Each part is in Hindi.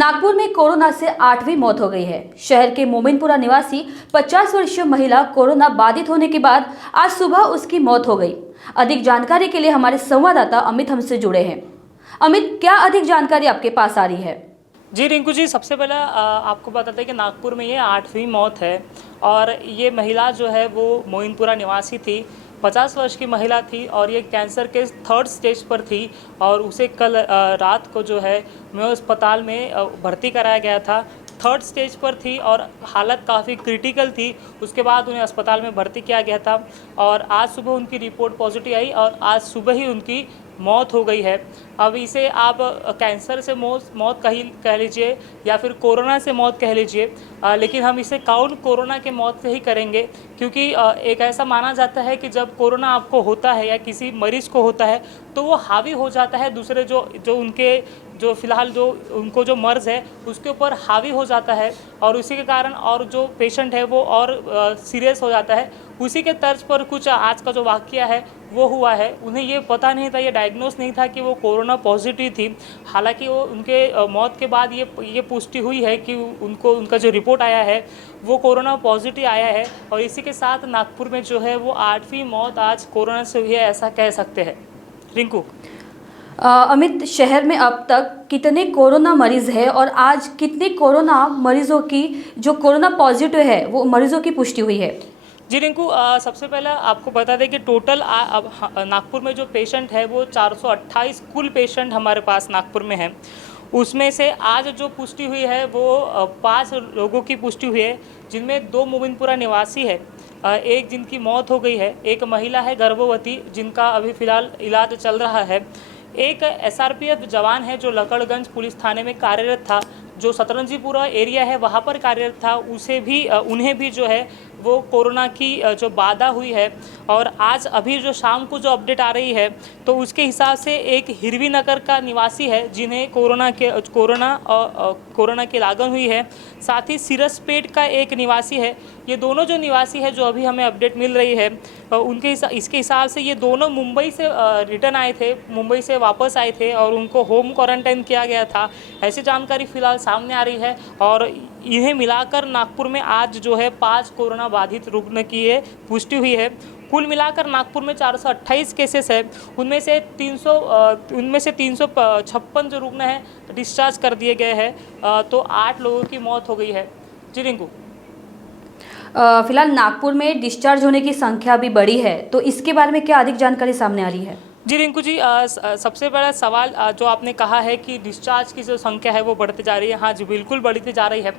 नागपुर में कोरोना से 8वीं मौत हो गई है। शहर के मोमिनपुरा निवासी 50 वर्षीय महिला कोरोना बाधित होने के बाद आज सुबह उसकी मौत हो गई। अधिक जानकारी के लिए हमारे संवाददाता अमित हमसे जुड़े हैं। अमित, क्या अधिक जानकारी आपके पास आ रही है? जी रिंकू जी, सबसे पहले आपको बता दें कि नागपुर में ये 8वीं मौत है और ये महिला जो है वो मोइनपुरा निवासी थी। 50 वर्ष की महिला थी और ये कैंसर के 3rd स्टेज पर थी और उसे कल रात को जो है मेयो अस्पताल में भर्ती कराया गया था। 3rd स्टेज पर थी और हालत काफ़ी क्रिटिकल थी। उसके बाद उन्हें अस्पताल में भर्ती किया गया था और आज सुबह उनकी रिपोर्ट पॉजिटिव आई और आज सुबह ही उनकी मौत हो गई है। अब इसे आप कैंसर से मौत कह लीजिए या फिर कोरोना से मौत कह लीजिए, लेकिन हम इसे काउंट कोरोना के मौत से ही करेंगे, क्योंकि एक ऐसा माना जाता है कि जब कोरोना आपको होता है या किसी मरीज़ को होता है तो वो हावी हो जाता है दूसरे जो उनके जो फ़िलहाल जो उनको जो मर्ज़ है उसके ऊपर हावी हो जाता है और उसी के कारण और जो पेशेंट है वो और सीरियस हो जाता है। उसी के तर्ज पर कुछ आज का जो वाक़या है वो हुआ है। उन्हें ये पता नहीं था, ये डायग्नोस नहीं था कि वो कोरोना पॉजिटिव थी। हालांकि वो उनके मौत के बाद ये पुष्टि हुई है कि उनका जो रिपोर्ट आया है वो कोरोना पॉजिटिव आया है और इसी के साथ नागपुर में जो है वो 8वीं मौत आज कोरोना से हुई है, ऐसा कह सकते हैं। रिंकू, अमित, शहर में अब तक कितने कोरोना मरीज है और आज कितने कोरोना मरीजों की जो कोरोना पॉजिटिव है वो मरीजों की पुष्टि हुई है? जी रिंकू, सबसे पहले आपको बता दें कि टोटल नागपुर में जो पेशेंट है वो 428 कुल पेशेंट हमारे पास नागपुर में हैं। उसमें से आज जो पुष्टि हुई है वो 5 लोगों की पुष्टि हुई है, जिनमें 2 मोमिनपुरा निवासी है, एक जिनकी मौत हो गई है, एक महिला है गर्भवती जिनका अभी फ़िलहाल इलाज चल रहा है, एक SRPF जवान है जो लकड़गंज पुलिस थाने में कार्यरत था, जो सतरंजीपुरा एरिया है वहाँ पर कार्यरत था, उन्हें भी जो है वो कोरोना की जो बाधा हुई है। और आज अभी जो शाम को जो अपडेट आ रही है तो उसके हिसाब से एक हिरवी नगर का निवासी है जिन्हें कोरोना की लागन हुई है। साथ ही सिरसपेट का एक निवासी है। ये दोनों जो निवासी है जो अभी हमें अपडेट मिल रही है इसके हिसाब से ये दोनों मुंबई से रिटर्न आए थे, मुंबई से वापस आए थे और उनको होम क्वारंटाइन किया गया था, ऐसी जानकारी फ़िलहाल सामने आ रही है। और इन्हें मिलाकर नागपुर में आज जो है 5 कोरोना बाधित रुग्ण की पुष्टि हुई है। कुल मिलाकर नागपुर में 428 केसेस है, उनमें से 356 जो रुग्ण हैं डिस्चार्ज कर दिए गए हैं, तो 8 लोगों की मौत हो गई है। जी रिंकू, फिलहाल नागपुर में डिस्चार्ज होने की संख्या भी बढ़ी है, तो इसके बारे में क्या अधिक जानकारी सामने आ रही है? जी रिंकू जी, सबसे बड़ा सवाल जो आपने कहा है कि डिस्चार्ज की जो संख्या है वो बढ़ती जा रही है। हाँ जी, बिल्कुल बढ़ती जा रही है।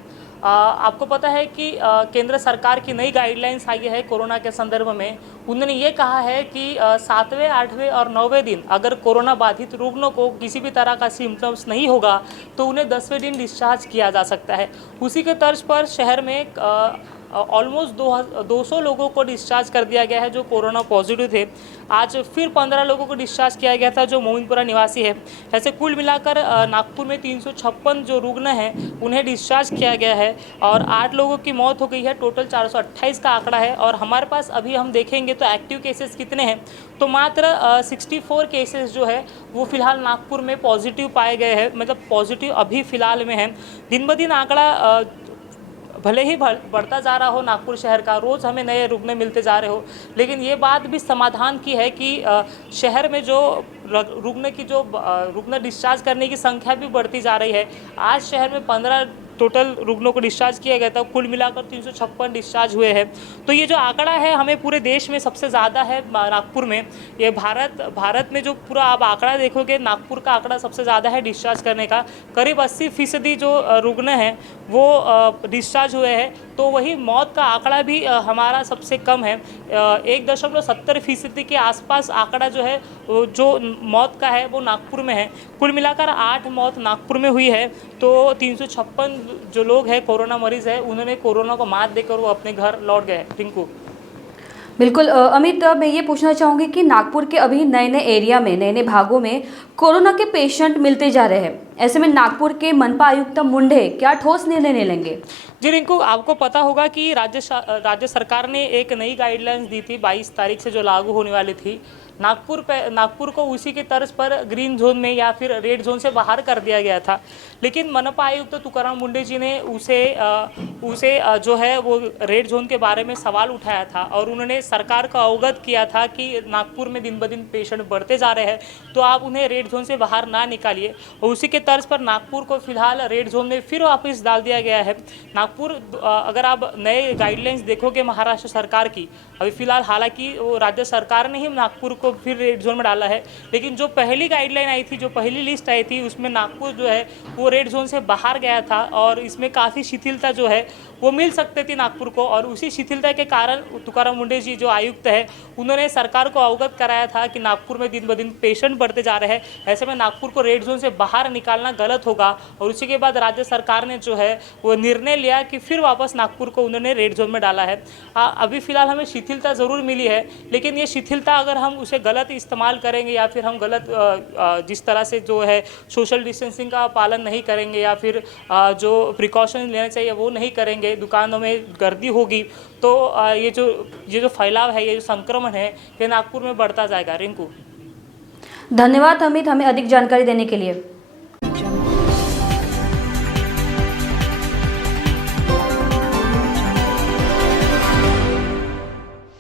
आपको पता है कि केंद्र सरकार की नई गाइडलाइंस आई है कोरोना के संदर्भ में। उन्होंने ये कहा है कि 7वें, 8वें और 9वें दिन अगर कोरोना बाधित रुग्णों को किसी भी तरह का सिम्टम्स नहीं होगा तो उन्हें 10वें दिन डिस्चार्ज किया जा सकता है। उसी के तर्ज पर शहर में ऑलमोस्ट 200 लोगों को डिस्चार्ज कर दिया गया है जो कोरोना पॉजिटिव थे। आज फिर 15 लोगों को डिस्चार्ज किया गया था जो मोमिनपुरा निवासी है। ऐसे कुल मिलाकर नागपुर में 356 जो रुग्ण हैं उन्हें डिस्चार्ज किया गया है और 8 लोगों की मौत हो गई है। टोटल 428 का आंकड़ा है और हमारे पास अभी हम देखेंगे तो एक्टिव केसेस कितने हैं, तो मात्र 64 केसेस जो है वो फ़िलहाल नागपुर में पॉजिटिव पाए गए हैं, मतलब पॉजिटिव अभी फ़िलहाल में है। दिन ब दिन आंकड़ा भले ही बढ़ता जा रहा हो नागपुर शहर का, रोज़ हमें नए रुग्ण मिलते जा रहे हो, लेकिन ये बात भी समाधान की है कि शहर में जो रुग्ण डिस्चार्ज करने की संख्या भी बढ़ती जा रही है। आज शहर में 15 टोटल रुग्णों को डिस्चार्ज किया गया था, कुल मिलाकर 356 डिस्चार्ज हुए हैं। तो ये जो आंकड़ा है हमें पूरे देश में सबसे ज़्यादा है नागपुर में। ये भारत में जो पूरा आप आंकड़ा देखोगे, नागपुर का आंकड़ा सबसे ज़्यादा है डिस्चार्ज करने का। करीब 80% जो रुग्ण हैं वो डिस्चार्ज हुए हैं, तो वही मौत का आंकड़ा भी हमारा सबसे कम है। 1.70% के आसपास आंकड़ा जो है जो मौत का है वो नागपुर में है। कुल मिलाकर 8 मौत नागपुर में हुई है, तो 356 जो लोग हैं कोरोना मरीज़ है उन्होंने कोरोना को मात देकर वो अपने घर लौट गए। टिंकू, बिल्कुल। अमित, मैं ये पूछना चाहूँगी कि नागपुर के अभी नए नए एरिया में, नए नए भागों में कोरोना के पेशेंट मिलते जा रहे हैं। ऐसे में नागपुर के मनपा आयुक्त मुंडे क्या ठोस निर्णय लेंगे? जी रिंकू, आपको पता होगा कि राज्य सरकार ने एक नई गाइडलाइंस दी थी 22 तारीख से जो लागू होने वाली थी। नागपुर को उसी के तर्ज पर ग्रीन जोन में या फिर रेड जोन से बाहर कर दिया गया था। लेकिन मनपा आयुक्त तुकाराम मुंडे जी ने उसे जो है वो रेड जोन के बारे में सवाल उठाया था और उन्होंने सरकार को अवगत किया था कि नागपुर में दिन ब दिन पेशेंट बढ़ते जा रहे हैं, तो आप उन्हें रेड जोन से बाहर ना निकालिए। और उसी के तर्ज पर नागपुर को फिलहाल रेड जोन में फिर वापस डाल दिया गया है। नागपुर, अगर आप नए गाइडलाइंस देखोगे महाराष्ट्र सरकार की, अभी फिलहाल हालांकि वो राज्य सरकार ने ही नागपुर को फिर रेड जोन में डाला है, लेकिन जो पहली गाइडलाइन आई थी, जो पहली लिस्ट आई थी, उसमें नागपुर जो है वो रेड जोन से बाहर गया था और इसमें काफ़ी शिथिलता जो है वो मिल सकती थी नागपुर को। और उसी शिथिलता के कारण तुकाराम मुंडे जी जो आयुक्त है, उन्होंने सरकार को अवगत कराया था कि नागपुर में दिन ब दिन पेशेंट बढ़ते जा रहे हैं, ऐसे में नागपुर को रेड जोन से बाहर निकालना गलत होगा। और उसी के बाद राज्य सरकार ने जो है वो निर्णय लिया कि फिर वापस नागपुर को उन्होंने रेड जोन में डाला है। अभी फिलहाल हमें शिथिलता ज़रूर मिली है, लेकिन ये शिथिलता अगर हम उसे गलत इस्तेमाल करेंगे या फिर हम गलत जिस तरह से जो है सोशल डिस्टेंसिंग का पालन नहीं करेंगे या फिर जो प्रिकॉशन लेने चाहिए वो नहीं करेंगे, दुकानों में गर्दी होगी, तो ये जो फैलाव है, ये जो संक्रमण है, ये नागपुर में बढ़ता जाएगा। रिंकू, धन्यवाद अमित, हमें अधिक जानकारी देने के लिए।